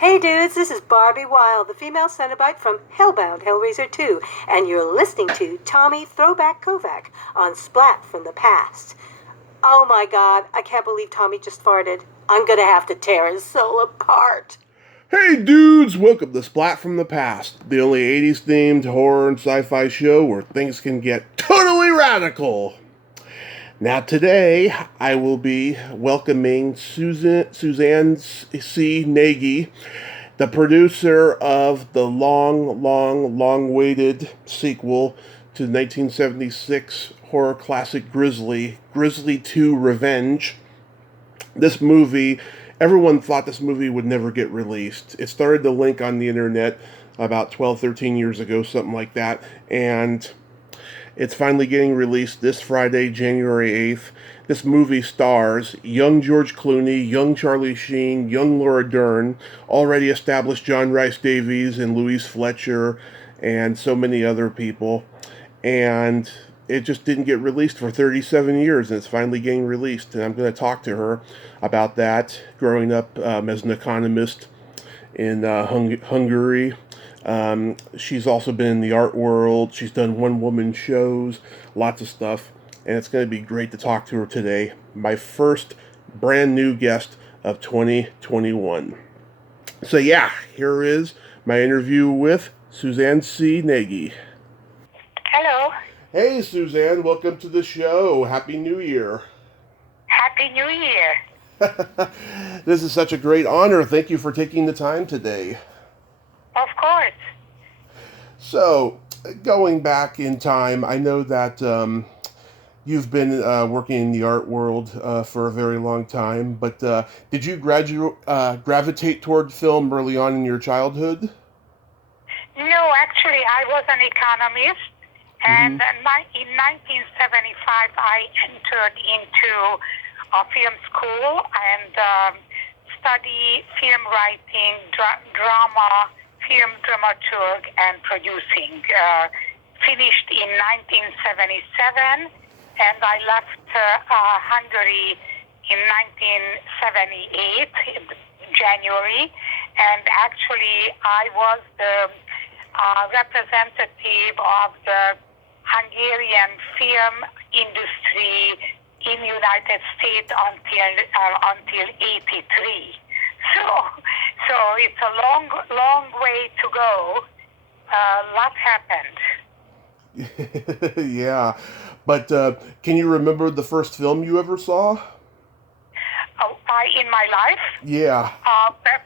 Hey dudes, this is Barbie Wild, the female Cenobite from Hellbound Hellraiser 2, and you're listening to Tommy Throwback Kovac on Splat from the past. Oh my god, I can't believe Tommy just farted. I'm gonna have to tear his soul apart. Hey dudes, welcome to Splat from the Past, the only 80s themed horror and sci-fi show where things can get totally radical. Now today, I will be welcoming Suzanne C. Nagy, the producer of the long-awaited sequel to the 1976 horror classic Grizzly, Grizzly 2 Revenge. This movie, everyone thought this movie would never get released. It started to link on the internet about 12, 13 years ago, something like that, and it's finally getting released this Friday, January 8th. This movie stars young George Clooney, young Charlie Sheen, young Laura Dern, already established John Rhys Davies and Louise Fletcher, and so many other people. And it just didn't get released for 37 years, and it's finally getting released. And I'm going to talk to her about that, growing up as an economist in Hungary. She's also been in the art world. She's done one-woman shows, lots of stuff, and it's going to be great to talk to her today. My first brand new guest of 2021. So yeah, here is my interview with Suzanne C. Nagy. Hello. Hey Suzanne, welcome to the show. Happy New Year. Happy New Year. This is such a great honor. Thank you for taking the time today. Of course. So, going back in time, I know that you've been working in the art world for a very long time, but did you gravitate toward film early on in your childhood? No, actually, I was an economist, and in 1975, I entered into a film school and studied film writing, drama, film dramaturg, and producing. Finished in 1977, and I left Hungary in 1978, January, and actually I was the representative of the Hungarian film industry in the United States until 83. So it's a long way to go. A lot happened. Yeah, but can you remember the first film you ever saw? In my life? Yeah.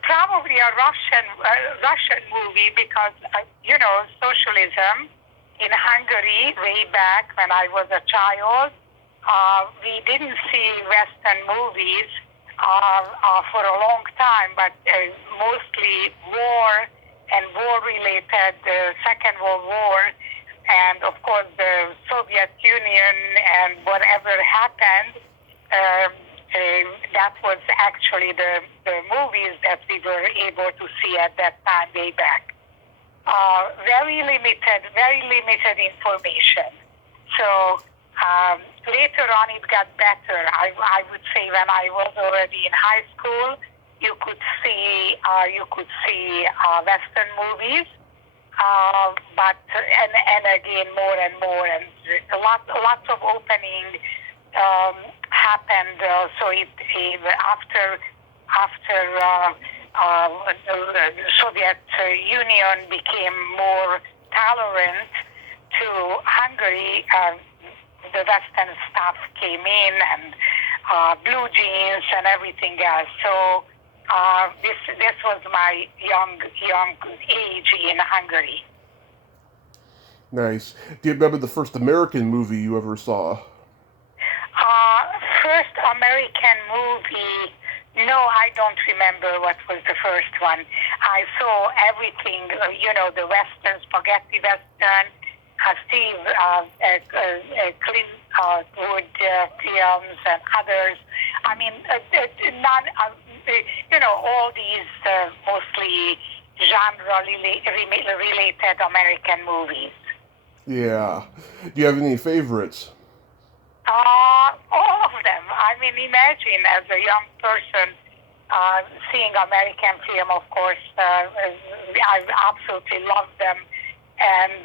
Probably a Russian movie because, socialism in Hungary way back when I was a child. We didn't see Western movies for a long time, but mostly war and war-related, the Second World War, and of course the Soviet Union and whatever happened. That was actually the movies that we were able to see at that time way back. Very limited information. So later on it got better. I would say when I was already in high school, you could see Western movies, but again more and more, and lots of opening happened. So after the Soviet Union became more tolerant to Hungary, the Western stuff came in, and blue jeans and everything else. So this was my young age in Hungary. Nice. Do you remember the first American movie you ever saw? First American movie, no, I don't remember what was the first one. I saw everything, the Western, spaghetti Western, Steve Clint Wood films and others. I mean, all these mostly genre-related American movies. Yeah. Do you have any favorites? All of them. I mean, imagine as a young person seeing American film, of course, I absolutely love them. And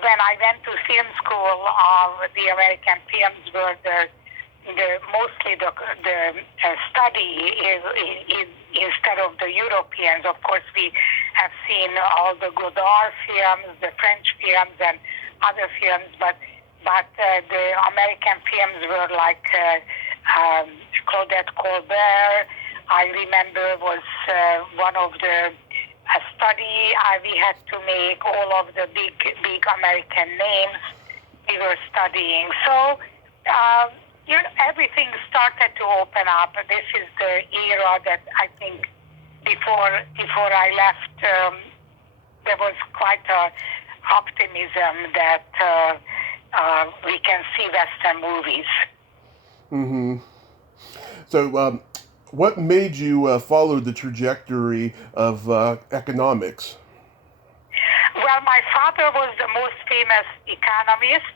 when I went to film school, the American films were mostly the study is instead of the Europeans. Of course, we have seen all the Godard films, the French films, and other films, but the American films were like Claudette Colbert. I remember was one of the study we had to make all of the big American names we were studying. So everything started to open up. This is the era that I think before I left, there was quite a optimism that we can see Western movies. Mm-hmm. So, what made you follow the trajectory of economics? Well, my father was the most famous economist.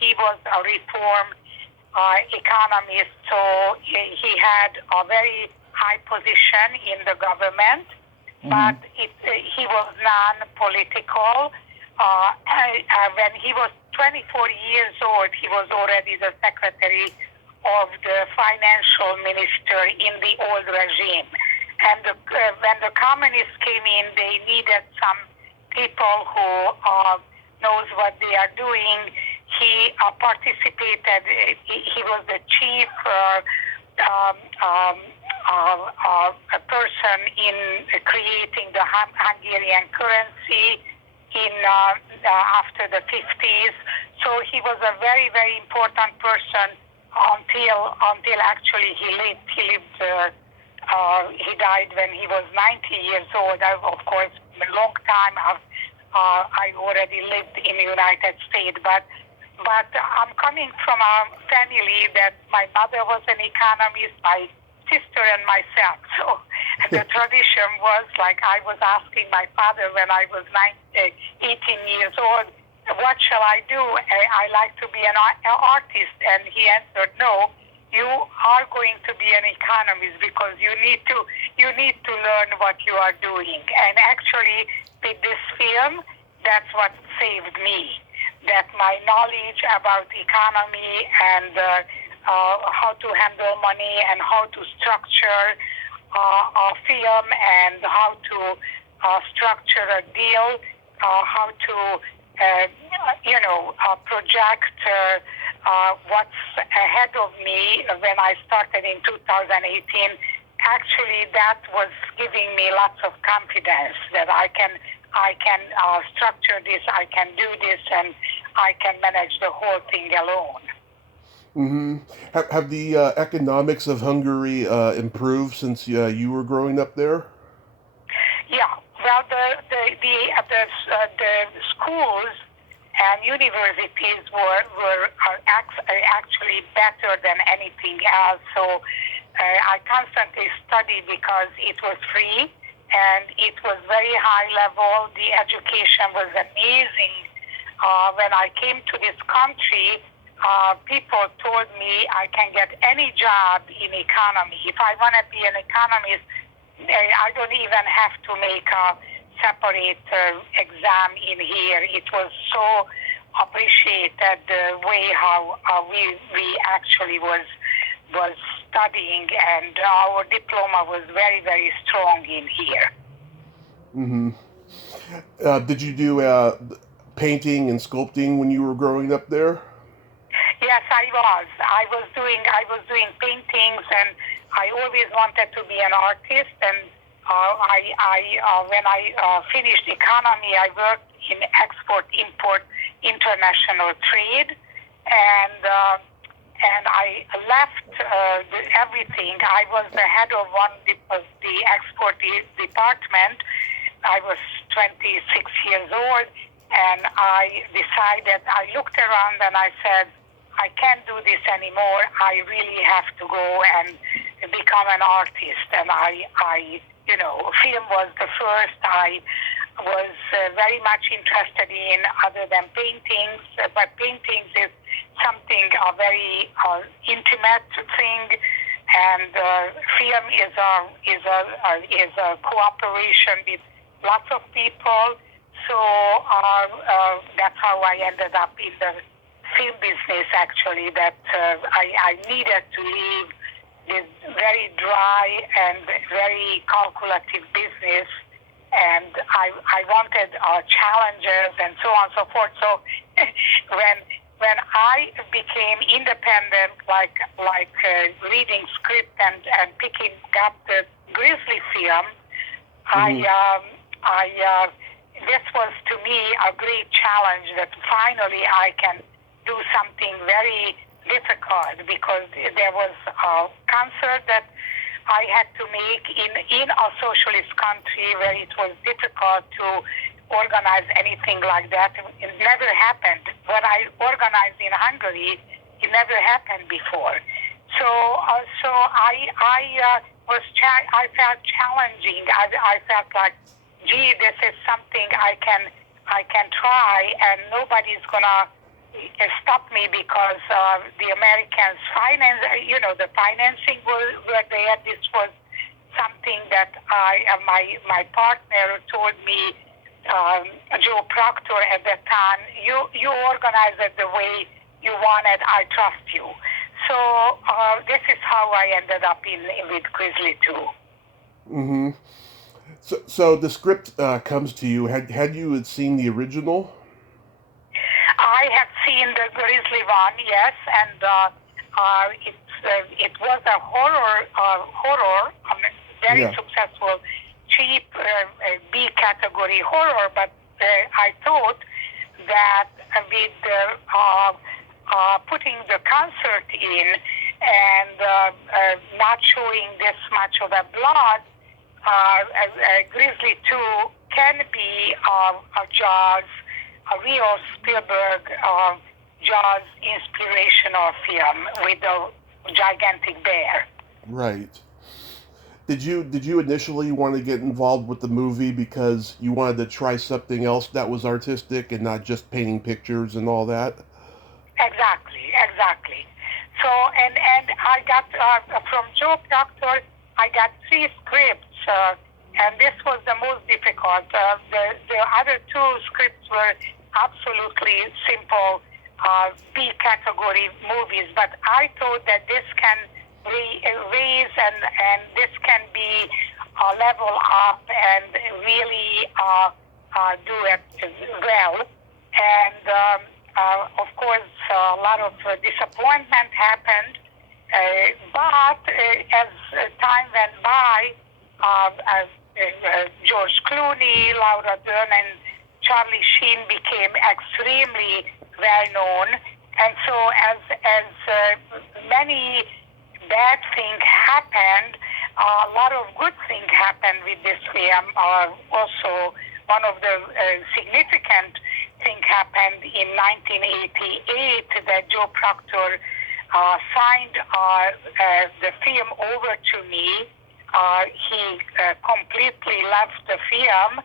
He was a reform economist, so he had a very high position in the government, but he was non-political. When he was 24 years old, he was already the secretary of the financial minister in the old regime. And when the communists came in, they needed some people who knows what they are doing. He participated. He was the chief a person in creating the Hungarian currency after the 50s. So he was a very, very important person until actually he lived. He died when he was 90 years old. Of course, a long time. I already lived in the United States, but I'm coming from a family that my mother was an economist, my sister and myself. So the tradition was like I was asking my father when I was 18 years old, what shall I do? I like to be an artist. And he answered, no, you are going to be an economist because you need to learn what you are doing. And actually, with this film, that's what saved me. That my knowledge about economy and how to handle money and how to structure a film and how to structure a deal, how to project what's ahead of me when I started in 2018. Actually, that was giving me lots of confidence that I can structure this, I can do this, and I can manage the whole thing alone. Mm-hmm. Have the economics of Hungary improved since you were growing up there? Yeah. Well, the schools and universities were actually better than anything else. So I constantly studied because it was free and it was very high level. The education was amazing. When I came to this country, people told me I can get any job in economy. If I want to be an economist, I don't even have to make a separate exam in here. It was so appreciated the way how we actually was studying, and our diploma was very, very strong in here. Mm-hmm. Did you do painting and sculpting when you were growing up there? Yes, I was. I was doing paintings, and I always wanted to be an artist. And when I finished economy, I worked in export-import international trade, and I left everything. I was the head of the export department. I was 26 years old, and I decided. I looked around and I said, I can't do this anymore. I really have to go and become an artist. And film was the first. I was very much interested in other than paintings, but paintings is something a very intimate thing, and film is a cooperation with lots of people. So that's how I ended up in the film business. Actually, that I needed to leave this very dry and very calculative business, and I wanted challenges and so on and so forth. So when I became independent, like reading script and picking up the Grizzly film, this was to me a great challenge that finally I can do something very difficult, because there was a concert that I had to make in a socialist country where it was difficult to organize anything like that. It never happened. When I organized in Hungary, it never happened before. So I felt challenging. I felt like, gee, this is something I can try, and nobody's gonna stop me, because the Americans the financing were there. This was something that my partner told me, Joe Proctor at that time, you organize it the way you wanted, I trust you. So this is how I ended up with Grizzly 2. Mm-hmm. So the script comes to you. Had you seen the original? I have seen the Grizzly one, yes, and it was a horror, very successful, cheap B category horror. But I thought that with putting the concert in and not showing this much of a blood, Grizzly 2 can be a real Spielberg jazz inspirational film with a gigantic bear. Right. Did you initially want to get involved with the movie because you wanted to try something else that was artistic and not just painting pictures and all that? Exactly. So and I got from Joe Proctor, I got 3 scripts, and this was the most difficult. The other 2 scripts were absolutely simple B category movies, but I thought that this can raise and this can be a level up and really do it well. And of course, a lot of disappointment happened, but as time went by, George Clooney, Laura Dern, and Charlie Sheen became extremely well known, and so as many bad things happened, a lot of good things happened with this film. Also, one of the significant things happened in 1988 that Joe Proctor signed the film over to me. He completely left the film,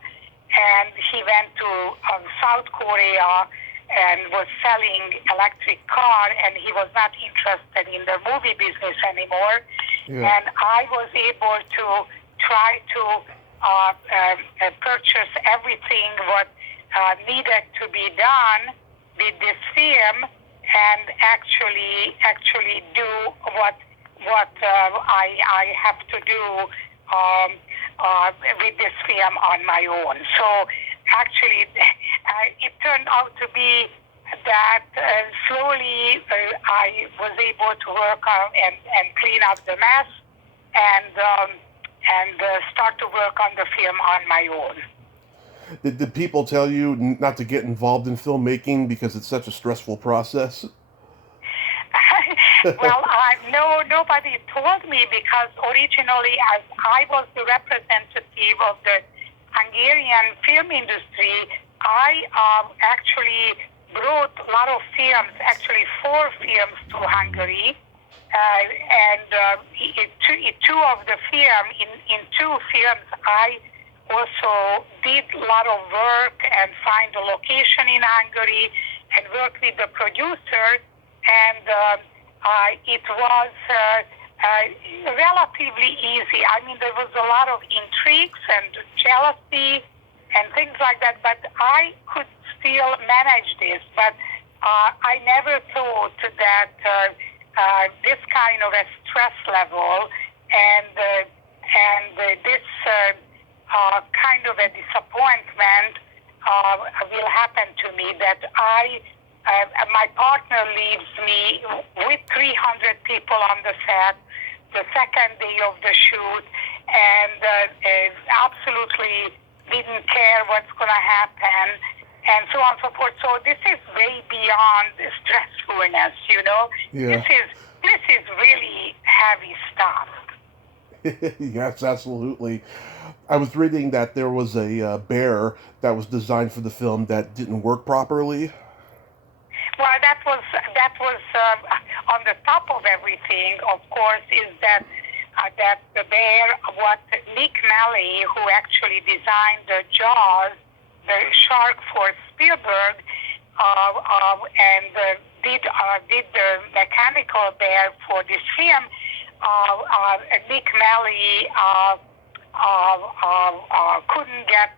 and he went to South Korea and was selling electric car, and he was not interested in the movie business anymore. Yeah. And I was able to try to purchase everything what needed to be done with this film, and actually do what I have to do with this film on my own. So actually, it turned out to be that slowly I was able to work on and clean up the mess and start to work on the film on my own. Did people tell you not to get involved in filmmaking because it's such a stressful process? Well, no, nobody told me, because originally, as I was the representative of the Hungarian film industry, I actually brought a lot of films, actually 4 films to Hungary, and in 2 of the film, in 2 films, I also did a lot of work and find a location in Hungary and work with the producer. And it was relatively easy. I mean, there was a lot of intrigues and jealousy and things like that, but I could still manage this. But I never thought that this kind of a stress level and this kind of a disappointment will happen to me, that my partner leaves me with 300 people on the set the second day of the shoot, and absolutely didn't care what's going to happen, and so on and so forth. So this is way beyond stressfulness, you know. Yeah. This is really heavy stuff. Yes, absolutely. I was reading that there was a bear that was designed for the film that didn't work properly. Well, that was on the top of everything. Of course, is that the bear, what Nick Melly, who actually designed the Jaws, the shark for Spielberg, and did the mechanical bear for this film. Nick Melly couldn't get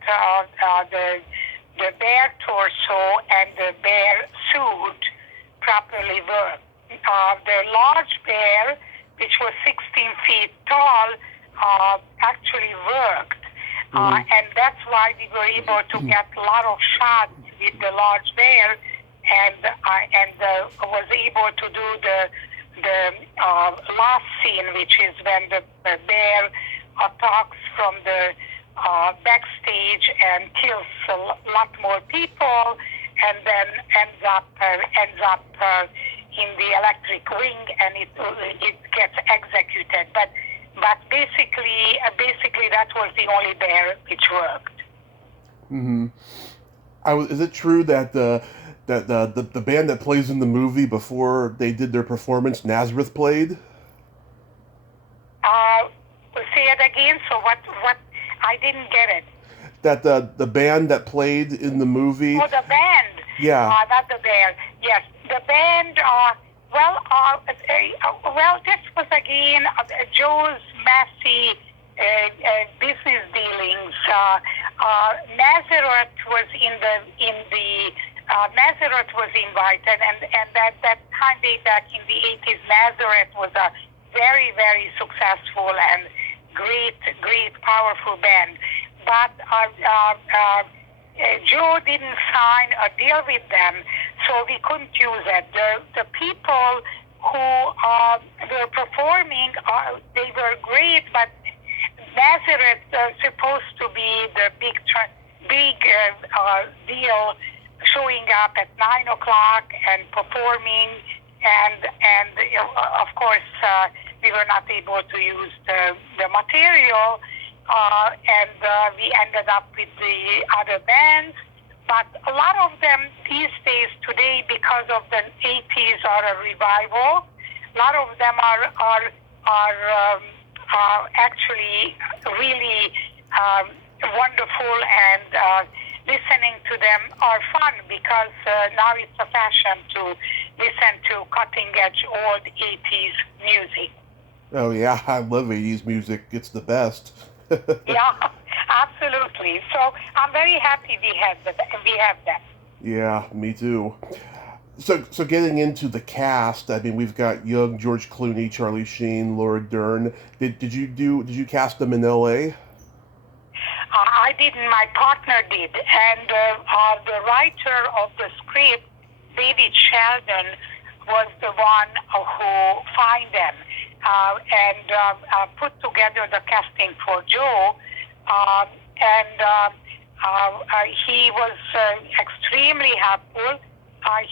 the bear torso and the bear suit properly worked. The large bear, which was 16 feet tall, actually worked. And that's why we were able to get a lot of shots with the large bear, and was able to do the last scene, which is when the bear attacks from the backstage and kills a lot more people, and then ends up in the electric wing, and it gets executed. But basically that was the only bear which worked. Mm-hmm. Is it true that the band that plays in the movie before they did their performance, Nazareth, played? Say it again. So what? I didn't get it. That the band that played in the movie. Oh, the band. Yeah. Not the band. Yes, the band. This was again Joe's messy business dealings. Nazareth was Nazareth was invited, and that time back in the 80s, Nazareth was a very, very successful and great, powerful band. But Joe didn't sign a deal with them, so we couldn't use it. The people who were performing, they were great, but Nazareth supposed to be the big deal, showing up at 9 o'clock and performing, and of course we were not able to use the material, and we ended up with the other bands. But a lot of them these days today, because of the 80s, are a revival. A lot of them are actually really wonderful, and listening to them are fun, because now it's a fashion to listen to cutting-edge old 80s music. Oh yeah, I love 80s music. It's the best. Yeah, absolutely. So I'm very happy we have that. Yeah, me too. So getting into the cast, I mean, we've got young George Clooney, Charlie Sheen, Laura Dern. Did you cast them in L.A.? I didn't. My partner did, and the writer of the script, David Sheldon, was the one who found them and put together the casting for Joe, and he was extremely helpful.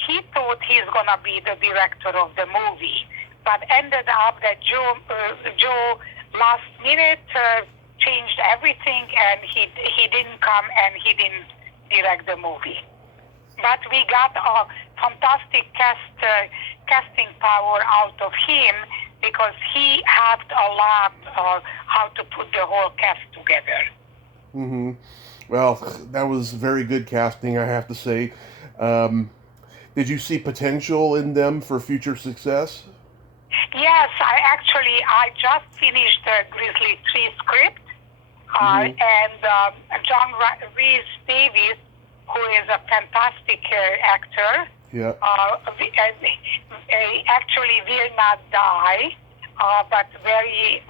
He thought he's gonna be the director of the movie, but ended up that Joe last minute changed everything, and he didn't come, and he didn't direct the movie. But we got a fantastic casting power out of him, because he helped a lot how to put the whole cast together. Mm-hmm. Well, that was very good casting, I have to say. Um, did you see potential in them for future success? Yes, I just finished the Grizzly 3 script, Mm-hmm. and John Rhys Davis, who is a fantastic actor, Yeah. actually will not die, but very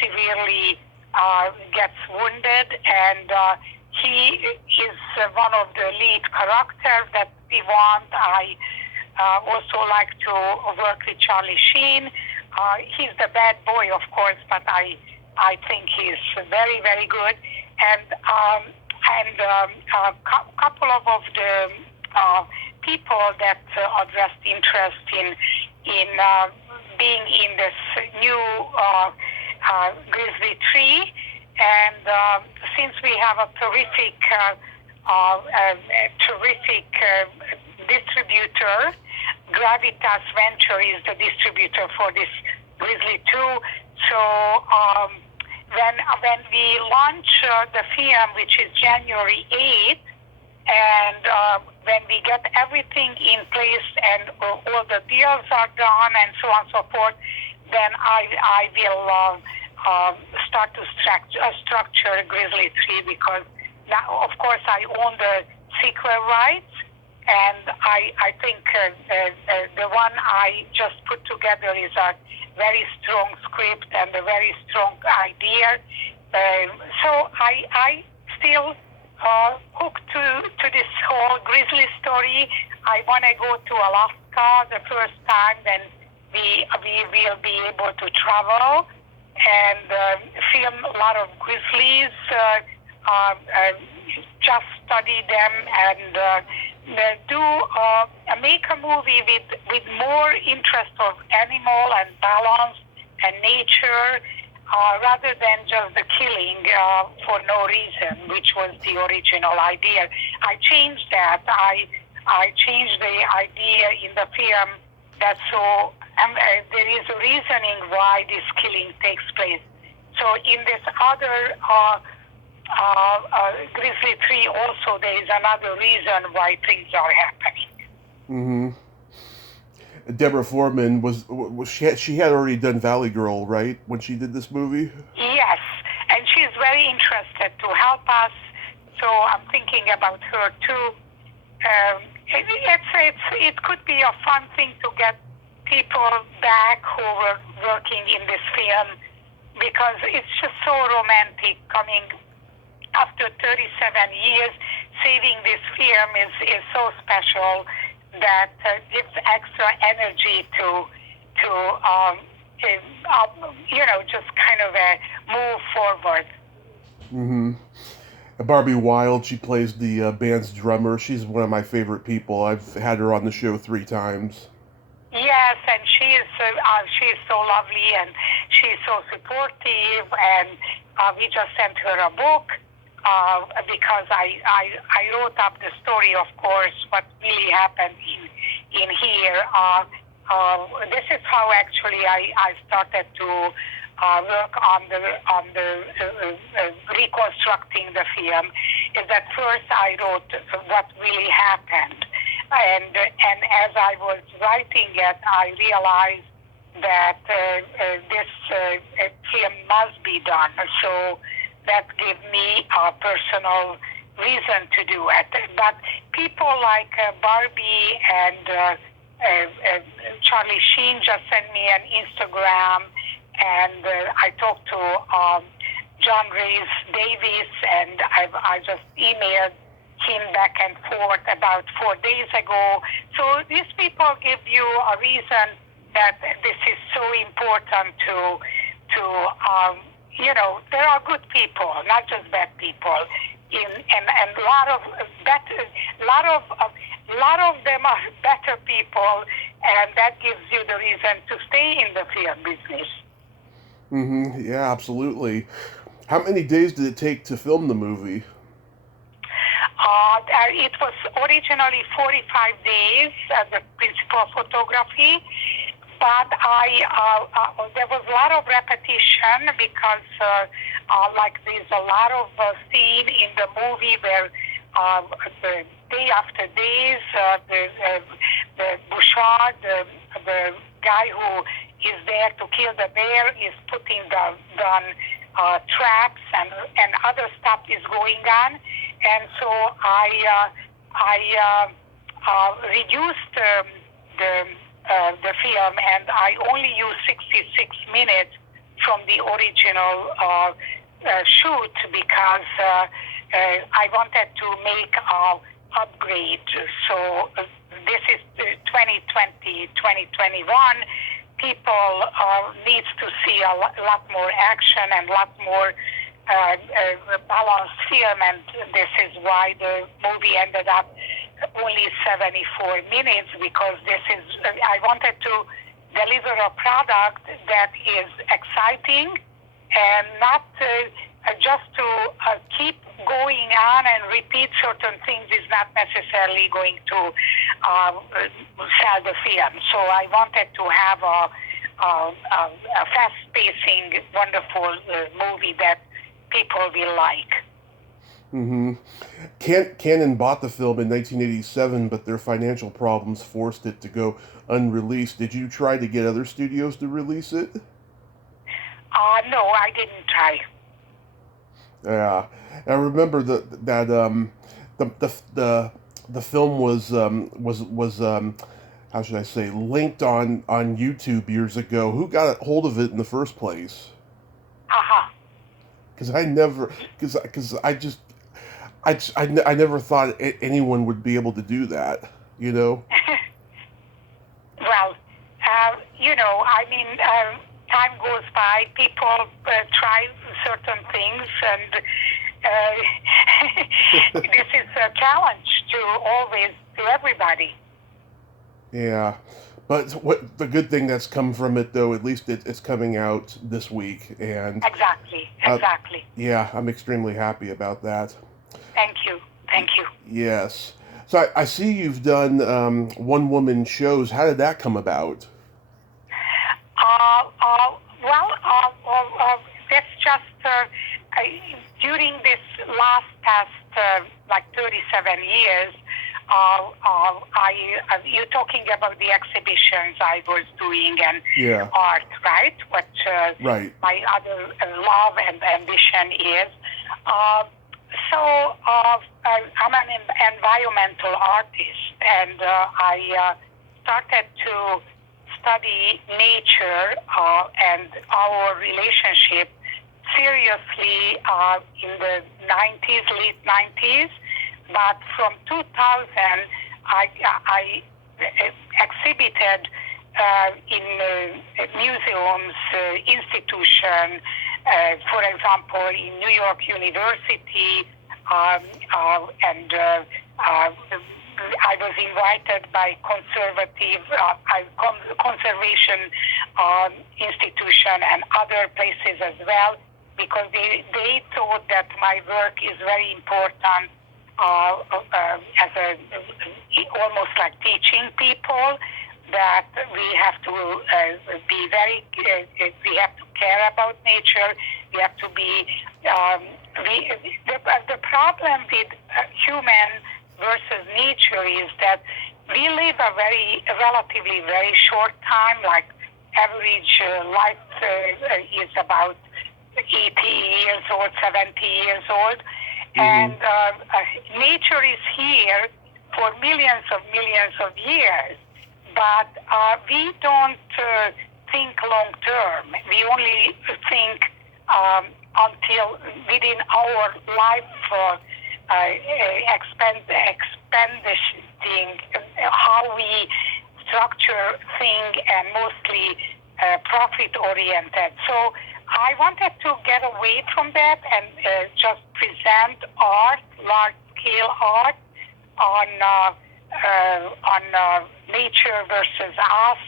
severely gets wounded, and he is one of the lead characters that we want. I also like to work with Charlie Sheen. He's the bad boy, of course, but I think he's very good. And a couple of the people that addressed interest in being in this new Grizzly tree. And since we have a terrific distributor, Gravitas Venture is the distributor for this Grizzly 2. So when we launch the film, which is January 8th, and when we get everything in place and all the deals are done and so on and so forth, then I will start to structure Grizzly 3, because now, of course, I own the sequel rights, and I think the one I just put together is a very strong script and a very strong idea. So I still hooked to this whole Grizzly story. I want to go to Alaska the first time, then we will be able to travel and film a lot of grizzlies, just study them, and make a movie with more interest of animal and balance and nature, rather than just the killing for no reason, which was the original idea. I changed that. I changed the idea in the film that there is a reasoning why this killing takes place. So in this other Grizzly 3 also, there is another reason why things are happening. Mm-hmm. Deborah Foreman she had already done Valley Girl, right, when she did this movie? Yes, and she's very interested to help us, so I'm thinking about her too. It could be a fun thing to get people back who were working in this film, because it's just so romantic coming after 37 years. Saving this film is so special that gives extra energy to just kind of move forward. Mm-hmm. Barbie Wilde, she plays the band's drummer. She's one of my favorite people. I've had her on the show 3 times. Yes, and she is so lovely, and she's so supportive, and we just sent her a book because I wrote up the story, of course, what really happened in here. This is how actually I started to work on the reconstructing the film. Is that first I wrote what really happened, and as I was writing it, I realized that this film must be done. So that gave me a personal reason to do it. But people like Barbie and Charlie Sheen just sent me an Instagram, and I talked to John Rhys Davis, and I just emailed him back and forth about 4 days ago. So these people give you a reason that this is so important to there are good people, not just bad people, and a lot of them are better people, and that gives you the reason to stay in the film business. Mm-hmm. Yeah, absolutely. How many days did it take to film the movie? It was originally 45 days, the principal photography, but there was a lot of repetition because Like there's a lot of scene in the movie where the day after days, the Bouchard, the guy who is there to kill the bear, is putting the gun traps and other stuff is going on, and so I reduced the film, and I only used 66 minutes from the original shoot because I wanted to make an upgrade. So this is 2020, 2021. People needs to see a lot more action and a lot more balanced film, and this is why the movie ended up only 74 minutes, because I wanted to deliver a product that is exciting and not just to keep going on and repeat certain things is not necessarily going to sell the film. So I wanted to have a fast-pacing, wonderful movie that people will like. Mm-hmm. Canon bought the film in 1987, but their financial problems forced it to go unreleased. Did you try to get other studios to release it? No, I didn't try. Yeah, I remember the film was how should I say, linked on YouTube years ago. Who got a hold of it in the first place? Because I never thought anyone would be able to do that. You know. Well, I mean, time goes by, people try certain things, and this is a challenge to everybody. Yeah, but what the good thing that's come from it, though, at least it's coming out this week, and exactly. Yeah, I'm extremely happy about that. Thank you. Yes. So I see you've done one-woman shows. How did that come about? That's just during this past like 37 years. You're talking about the exhibitions I was doing and art, right? What right. My other love and ambition is. I'm an environmental artist, and I started to study nature and our relationship seriously in the late 90s. But from 2000, I exhibited in museums, institutions. For example, in New York University, and I was invited by conservation institution and other places as well, because they thought that my work is very important as almost like teaching people that we have to be very, we have to care about nature. We have to be. The problem with human versus nature is that we live a relatively very short time. Like average life is about 80 years old, 70 years old. And nature is here for millions of years, but we don't think long term. We only think until within our life expanding how we structure things, and mostly profit oriented. So I wanted to get away from that and just present art, large-scale art, on nature versus us,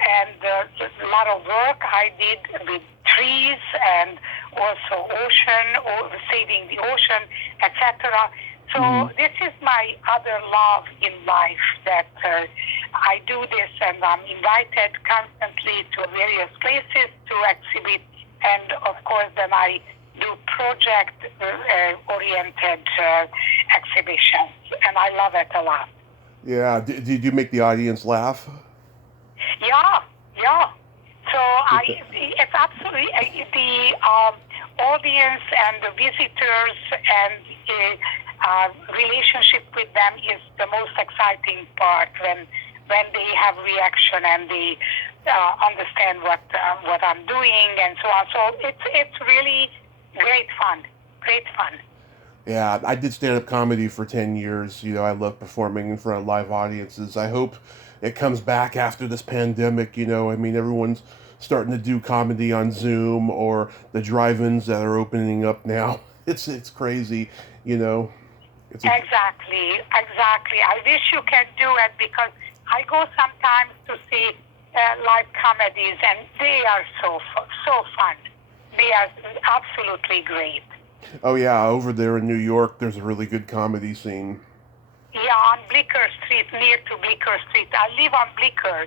and a lot of work I did with trees and also ocean, saving the ocean, etc. So this is my other love in life, that I do this, and I'm invited constantly to various places to exhibit. And of course, then I do project-oriented exhibitions, and I love it a lot. Yeah. Did you make the audience laugh? Yeah, yeah. So it's absolutely the audience and the visitors and the relationship with them is the most exciting part when they have reaction and they understand what I'm doing and so on. So it's really great fun. Great fun. Yeah, I did stand-up comedy for 10 years. I love performing in front of live audiences. I hope it comes back after this pandemic. I mean, everyone's starting to do comedy on Zoom or the drive-ins that are opening up now. It's crazy. Exactly. I wish you can do it because I go sometimes to see live comedies and they are so fun. They are absolutely great. Oh yeah, over there in New York, there's a really good comedy scene. Yeah, on Bleecker Street, near to Bleecker Street. I live on Bleecker,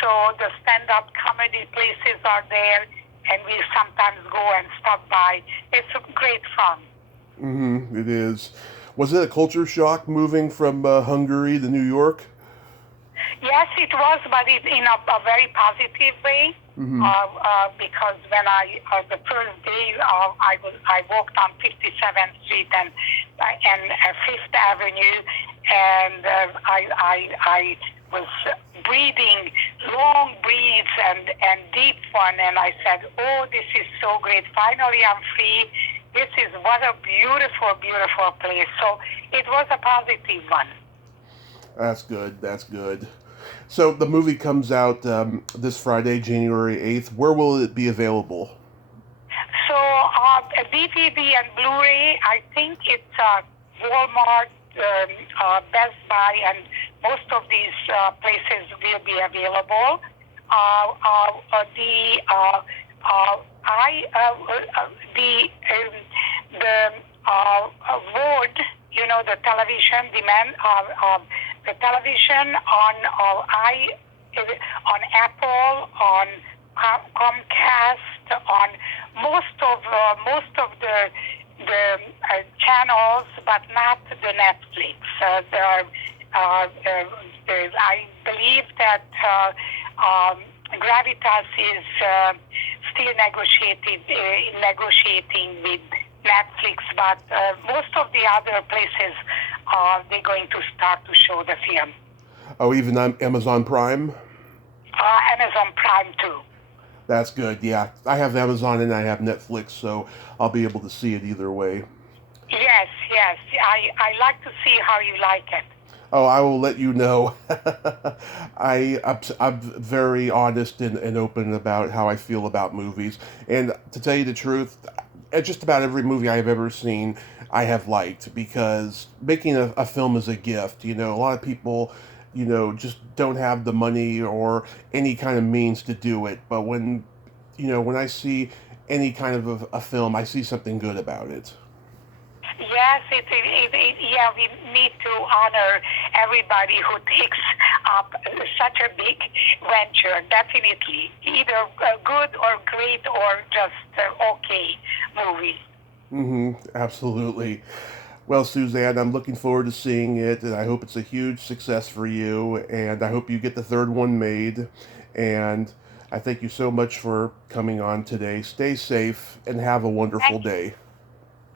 so the stand-up comedy places are there, and we sometimes go and stop by. It's great fun. It is. Was it a culture shock moving from Hungary to New York? Yes, it was, but in a very positive way. Because when the first day I walked on 57th Street and Fifth Avenue, and I was breathing long breaths and deep one, and I said, "Oh, this is so great! Finally, I'm free. This is what a beautiful, beautiful place." So it was a positive one. That's good. That's good. So the movie comes out this Friday, January 8th. Where will it be available? So DVD and Blu-ray, I think it's Walmart, Best Buy, and most of these places will be available. Word, the television, the television on Apple, on Comcast, on most of the channels, but not the Netflix. I believe that Gravitas is still negotiating with Netflix, but most of the other places they're going to start to show the film. Oh, even on Amazon Prime? Amazon Prime too. That's good, yeah. I have Amazon and I have Netflix, so I'll be able to see it either way. Yes. I like to see how you like it. Oh, I will let you know. I'm very honest and open about how I feel about movies. And to tell you the truth, just about every movie I've ever seen, I have liked, because making a film is a gift. A lot of people, just don't have the money or any kind of means to do it. But when I see any kind of a film, I see something good about it. Yes, we need to honor everybody who takes up such a big venture, definitely. Either good or great or just okay movie. Absolutely. Well, Suzanne, I'm looking forward to seeing it, and I hope it's a huge success for you, and I hope you get the third one made. And I thank you so much for coming on today. Stay safe and have a wonderful day.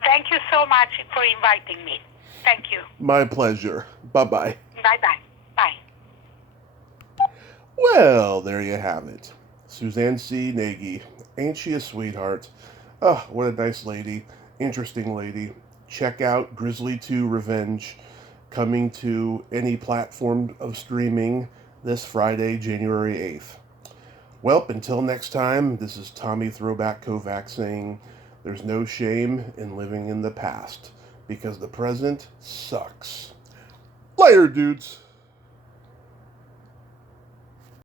Thank you so much for inviting me. Thank you. My pleasure. Bye-bye. Bye-bye. Bye. Well, there you have it. Suzanne C. Nagy. Ain't she a sweetheart? Oh, what a nice lady. Interesting lady. Check out Grizzly 2 Revenge, coming to any platform of streaming this Friday, January 8th. Well, until next time, this is Tommy Throwback Kovac saying, there's no shame in living in the past, because the present sucks. Later, dudes.